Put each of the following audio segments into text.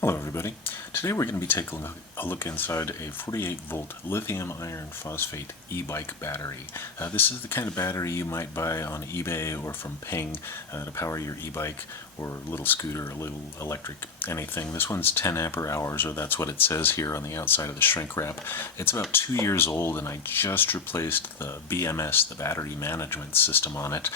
Hello everybody. Today we're going to be taking a look inside a 48 volt lithium iron phosphate e-bike battery. This is the kind of battery you might buy on eBay or from Ping to power your e-bike or little scooter, a little electric, anything. This one's 10 ampere hours, or that's what it says here on the outside of the shrink wrap. It's about 2 years old and I just replaced the BMS, the battery management system on it,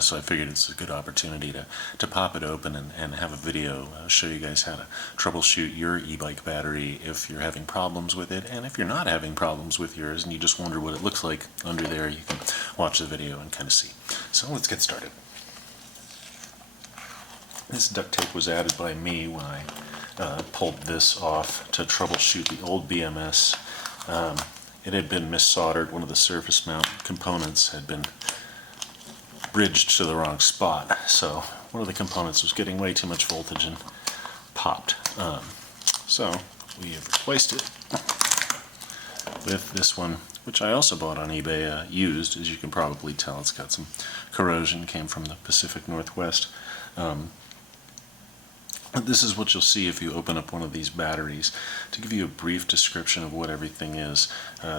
so I figured it's a good opportunity to pop it open and have a video show you guys how to troubleshoot your e-bike battery if you're having problems with it, and if you're not having problems with yours and you just wonder what it looks like under there, you can watch the video and kind of see. So let's get started. This duct tape was added by me when I pulled this off to troubleshoot the old BMS. It had been mis-soldered. One of the surface mount components had been bridged to the wrong spot, so one of the components was getting way too much voltage and popped. So we have replaced it with this one, which I also bought on eBay used. As you can probably tell, it's got some corrosion, came from the Pacific Northwest. This is what you'll see if you open up one of these batteries. To give you a brief description of what everything is,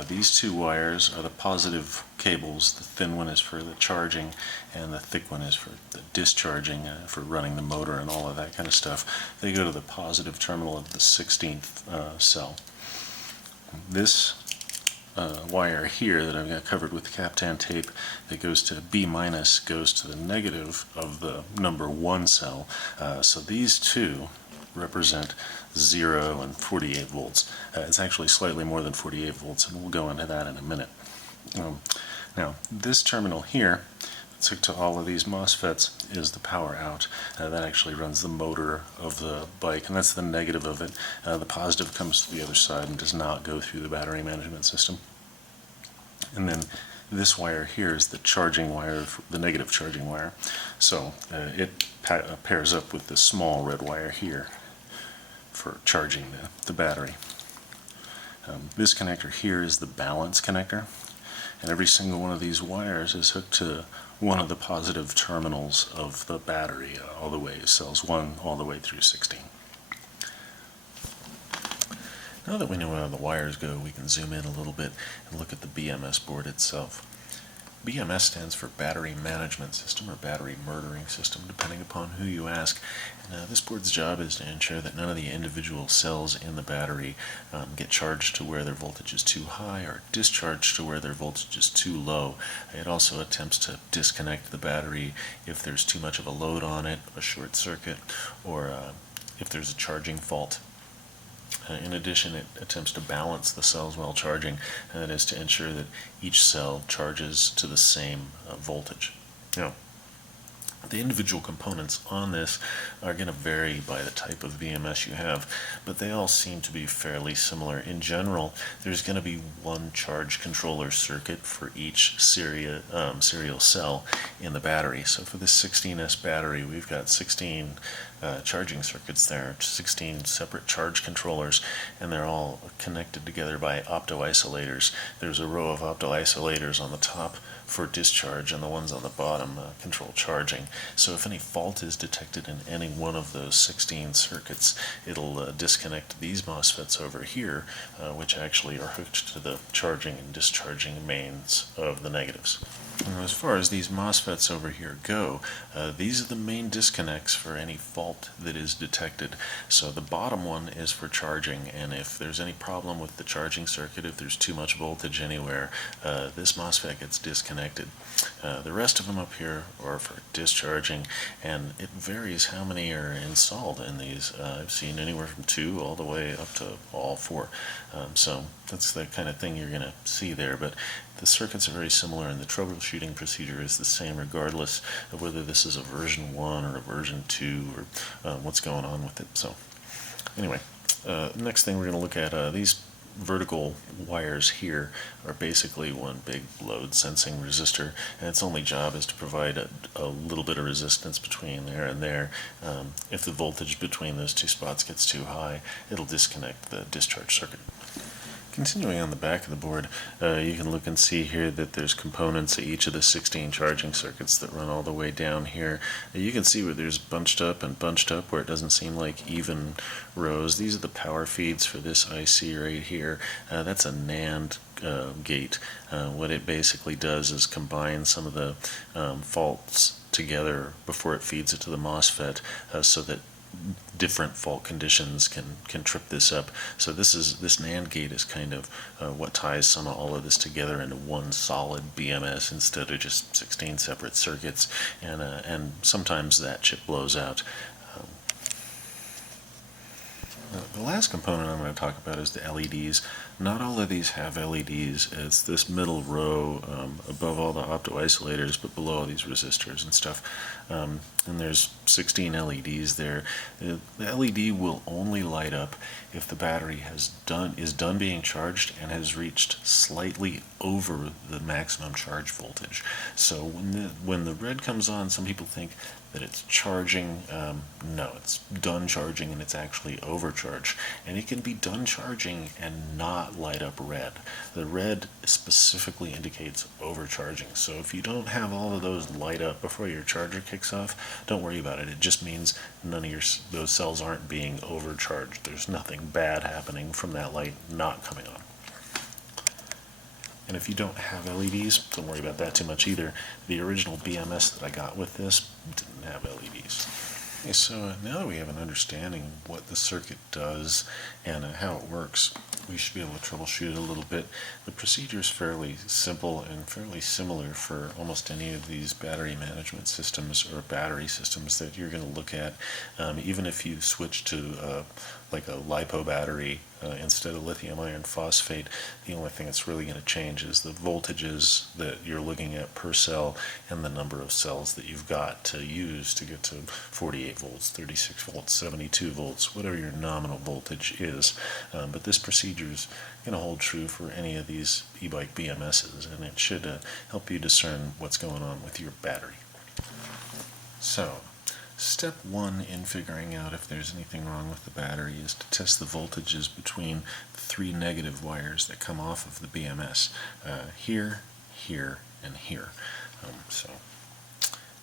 these two wires are the positive cables. The thin one is for the charging and the thick one is for the discharging, for running the motor and all of that kind of stuff. They go to the positive terminal of the 16th cell. This wire here that I've got covered with Kaptan tape that goes to B minus goes to the negative of the number 1 cell. So these two represent 0 and 48 volts. It's actually slightly more than 48 volts, and we'll go into that in a minute. Now, this terminal here, that's hooked to all of these MOSFETs, is the power out. That actually runs the motor of the bike, and that's the negative of it. The positive comes to the other side and does not go through the battery management system. And then this wire here is the charging wire, the negative charging wire. So it pairs up with the small red wire here for charging the battery. This connector here is the balance connector, and every single one of these wires is hooked to one of the positive terminals of the battery, all the way, cells 1 all the way through 16. Now that we know how the wires go, we can zoom in a little bit and look at the BMS board itself. BMS stands for Battery Management System, or Battery Murdering System, depending upon who you ask. And this board's job is to ensure that none of the individual cells in the battery get charged to where their voltage is too high or discharged to where their voltage is too low. It also attempts to disconnect the battery if there's too much of a load on it, a short circuit, or if there's a charging fault. In addition, it attempts to balance the cells while charging, and that is to ensure that each cell charges to the same voltage. Now, the individual components on this are going to vary by the type of BMS you have, but they all seem to be fairly similar. In general, there's going to be one charge controller circuit for each serial cell in the battery. So for this 16S battery, we've got 16 charging circuits there, 16 separate charge controllers, and they're all connected together by optoisolators. There's a row of optoisolators on the top for discharge, and the ones on the bottom control charging. So if any fault is detected in any one of those 16 circuits, it'll disconnect these MOSFETs over here, which actually are hooked to the charging and discharging mains of the negatives. Now, as far as these MOSFETs over here go, these are the main disconnects for any fault that is detected. So the bottom one is for charging, and if there's any problem with the charging circuit, if there's too much voltage anywhere, this MOSFET gets disconnected. The rest of them up here are for discharging, and it varies how many are installed in these. I've seen anywhere from 2 all the way up to all 4. So that's the kind of thing you're going to see there, but the circuits are very similar, and the troubleshooting procedure is the same regardless of whether this is a version 1 or a version 2 or what's going on with it. So anyway, next thing we're going to look at, these vertical wires here are basically one big load sensing resistor, and its only job is to provide a little bit of resistance between there and there. If the voltage between those two spots gets too high, it'll disconnect the discharge circuit. Continuing on the back of the board, you can look and see here that there's components of each of the 16 charging circuits that run all the way down here. You can see where there's bunched up and bunched up where it doesn't seem like even rows. These are the power feeds for this IC right here. That's a NAND gate. What it basically does is combine some of the faults together before it feeds it to the MOSFET so that different fault conditions can trip this up. So this NAND gate is kind of what ties all of this together into one solid BMS instead of just 16 separate circuits, and sometimes that chip blows out. The last component I'm going to talk about is the LEDs. Not all of these have LEDs. It's this middle row above all the opto-isolators, but below all these resistors and stuff. And there's 16 LEDs there. The LED will only light up if the battery is done being charged and has reached slightly over the maximum charge voltage. So when the red comes on, some people think that it's charging. No, it's done charging and it's actually overcharged. And it can be done charging and not light up red. The red specifically indicates overcharging. So if you don't have all of those light up before your charger kicks off, don't worry about it. It just means none of those cells aren't being overcharged. There's nothing bad happening from that light not coming on. And if you don't have LEDs, don't worry about that too much either. The original BMS that I got with this didn't have LEDs. Okay, so now that we have an understanding of what the circuit does and how it works, we should be able to troubleshoot it a little bit. The procedure is fairly simple and fairly similar for almost any of these battery management systems or battery systems that you're going to look at. Even if you switch to like a LiPo battery instead of lithium iron phosphate, the only thing that's really going to change is the voltages that you're looking at per cell and the number of cells that you've got to use to get to 48 volts, 36 volts, 72 volts, whatever your nominal voltage is. But this procedure is going to hold true for any of these e-bike BMSs, and it should help you discern what's going on with your battery. So, step one in figuring out if there's anything wrong with the battery is to test the voltages between the three negative wires that come off of the BMS. Here, here, and here. So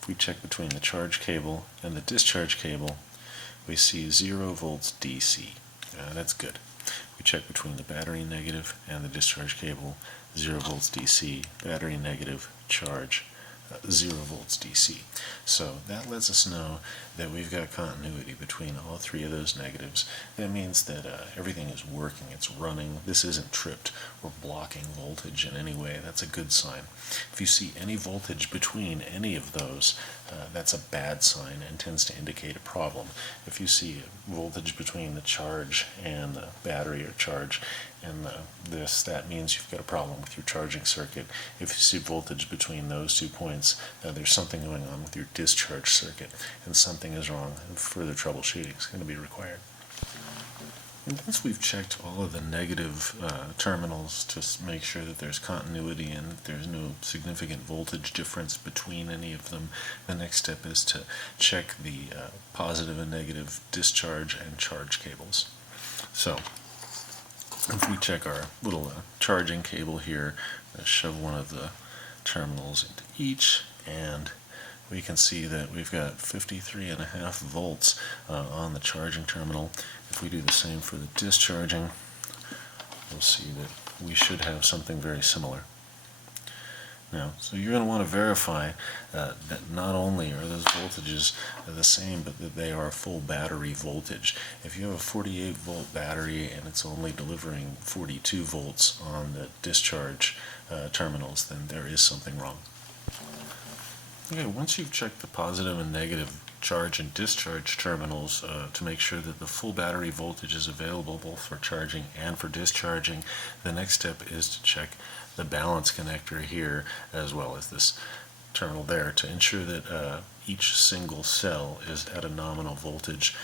if we check between the charge cable and the discharge cable, we see 0 volts DC. That's good. We check between the battery negative and the discharge cable, 0 volts DC, battery negative, charge, 0 volts DC. So that lets us know that we've got continuity between all three of those negatives. That means that everything is working, it's running. This isn't tripped or blocking voltage in any way. That's a good sign. If you see any voltage between any of those, that's a bad sign and tends to indicate a problem. If you see voltage between the charge and the battery or charge and that means you've got a problem with your charging circuit. If you see voltage between those 2 points, there's something going on with your discharge circuit and something is wrong, and further troubleshooting is going to be required. And once we've checked all of the negative terminals to make sure that there's continuity and that there's no significant voltage difference between any of them, the next step is to check the positive and negative discharge and charge cables. So if we check our little charging cable here, shove one of the terminals into each, and we can see that we've got 53.5 volts on the charging terminal. If we do the same for the discharging, we'll see that we should have something very similar. Now, so you're going to want to verify that not only are those voltages the same, but that they are full battery voltage. If you have a 48 volt battery and it's only delivering 42 volts on the discharge terminals, then there is something wrong. Okay, once you've checked the positive and negative charge and discharge terminals to make sure that the full battery voltage is available both for charging and for discharging, the next step is to check the balance connector here as well as this terminal there to ensure that each single cell is at a nominal voltage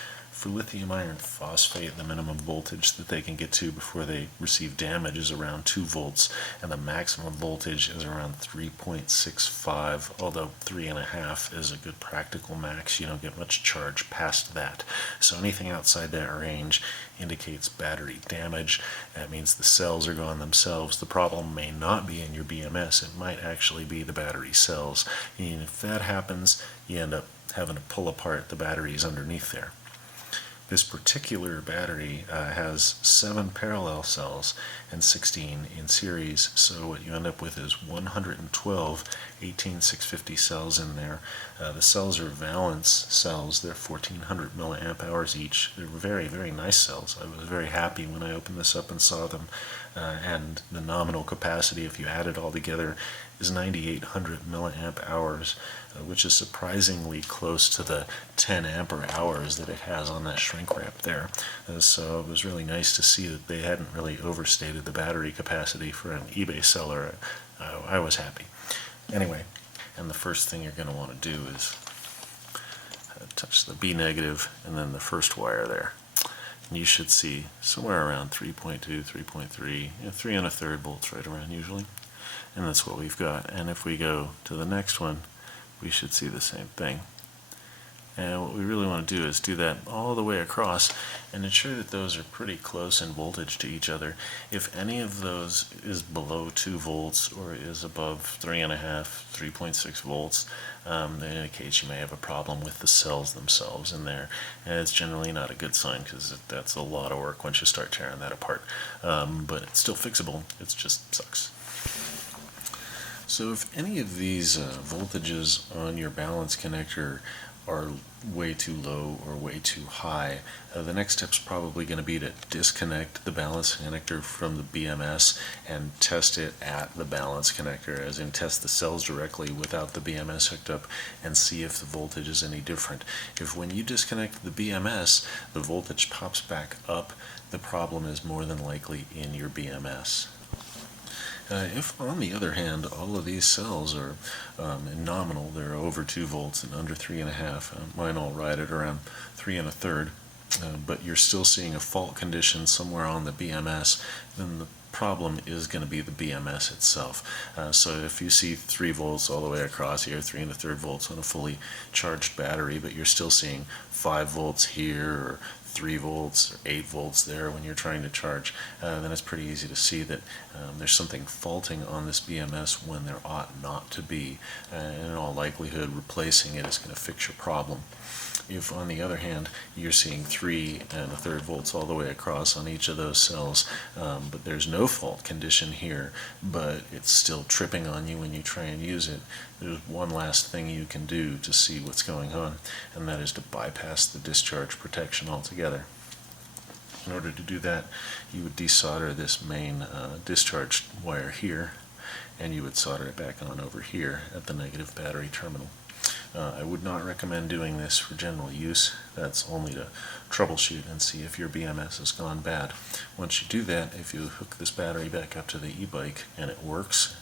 For lithium iron phosphate, the minimum voltage that they can get to before they receive damage is around 2 volts, and the maximum voltage is around 3.65, although 3.5 is a good practical max. You don't get much charge past that. So anything outside that range indicates battery damage. That means the cells are gone themselves. The problem may not be in your BMS. It might actually be the battery cells. And if that happens, you end up having to pull apart the batteries underneath there. This particular battery has 7 parallel cells and 16 in series, so what you end up with is 112 18650 cells in there. The cells are valence cells. They're 1400 milliamp hours each. They're very, very nice cells. I was very happy when I opened this up and saw them, and the nominal capacity, if you add it all together, is 9800 milliamp hours, which is surprisingly close to the 10 ampere hours that it has on that shrink wrap there. So it was really nice to see that they hadn't really overstated the battery capacity for an eBay seller. I was happy. Anyway, and the first thing you're going to want to do is touch the B negative and then the first wire there. And you should see somewhere around 3.2, 3.3, 3 1/3 volts right around usually. And that's what we've got. And if we go to the next one, we should see the same thing. And what we really want to do is do that all the way across and ensure that those are pretty close in voltage to each other. If any of those is below 2 volts or is above 3.5, 3.6 volts, that indicates you may have a problem with the cells themselves in there. And it's generally not a good sign because that's a lot of work once you start tearing that apart. But it's still fixable. It just sucks. So if any of these voltages on your balance connector are way too low or way too high, the next step's probably going to be to disconnect the balance connector from the BMS and test it at the balance connector, as in test the cells directly without the BMS hooked up and see if the voltage is any different. If when you disconnect the BMS, the voltage pops back up, the problem is more than likely in your BMS. If, on the other hand, all of these cells are nominal, they're over 2 volts and under 3.5, mine all right at around 3 1/3, but you're still seeing a fault condition somewhere on the BMS, then the problem is going to be the BMS itself. So if you see 3 volts all the way across here, 3 1/3 volts on a fully charged battery, but you're still seeing 5 volts here or 3 volts or 8 volts there when you're trying to charge, then it's pretty easy to see that there's something faulting on this BMS when there ought not to be. And in all likelihood, replacing it is going to fix your problem. If, on the other hand, you're seeing 3 1/3 volts all the way across on each of those cells, but there's no fault condition here, but it's still tripping on you when you try and use it, there's one last thing you can do to see what's going on, and that is to bypass the discharge protection altogether. In order to do that, you would desolder this main discharge wire here, and you would solder it back on over here at the negative battery terminal. I would not recommend doing this for general use. That's only to troubleshoot and see if your BMS has gone bad. Once you do that, if you hook this battery back up to the e-bike and it works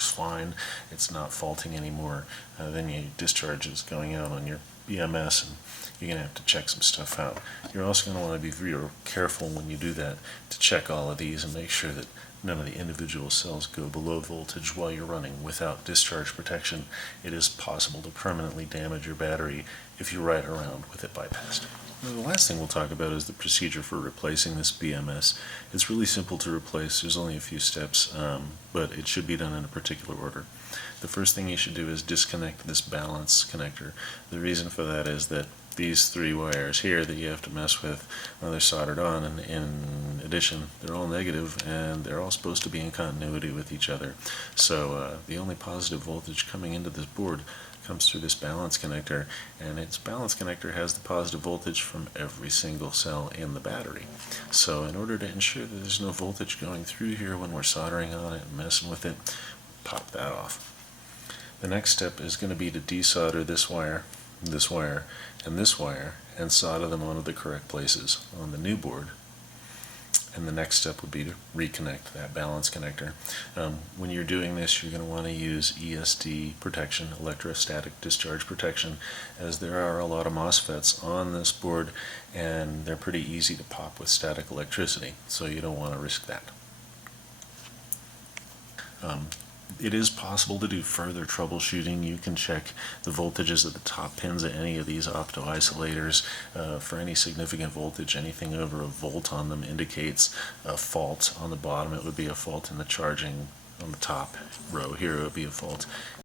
fine, it's not faulting anymore, then your discharge is going out on your BMS and you're going to have to check some stuff out. You're also going to want to be real careful when you do that to check all of these and make sure that none of the individual cells go below voltage while you're running. Without discharge protection, it is possible to permanently damage your battery if you ride around with it bypassed. Now, the last thing we'll talk about is the procedure for replacing this BMS. It's really simple to replace. There's only a few steps, but it should be done in a particular order. The first thing you should do is disconnect this balance connector. The reason for that is that these 3 wires here that you have to mess with, well, they're soldered on, and in addition, they're all negative, and they're all supposed to be in continuity with each other. So the only positive voltage coming into this board comes through this balance connector, and its balance connector has the positive voltage from every single cell in the battery. So in order to ensure that there's no voltage going through here when we're soldering on it and messing with it, pop that off. The next step is going to be to desolder this wire, and this wire, and solder them onto the correct places on the new board. And the next step would be to reconnect that balance connector. When you're doing this, you're going to want to use ESD protection, electrostatic discharge protection, as there are a lot of MOSFETs on this board and they're pretty easy to pop with static electricity, so you don't want to risk that. It is possible to do further troubleshooting. You can check the voltages at the top pins of any of these opto-isolators. For any significant voltage, anything over a volt on them indicates a fault. On the bottom it would be a fault in the charging. On the top row here it would be a fault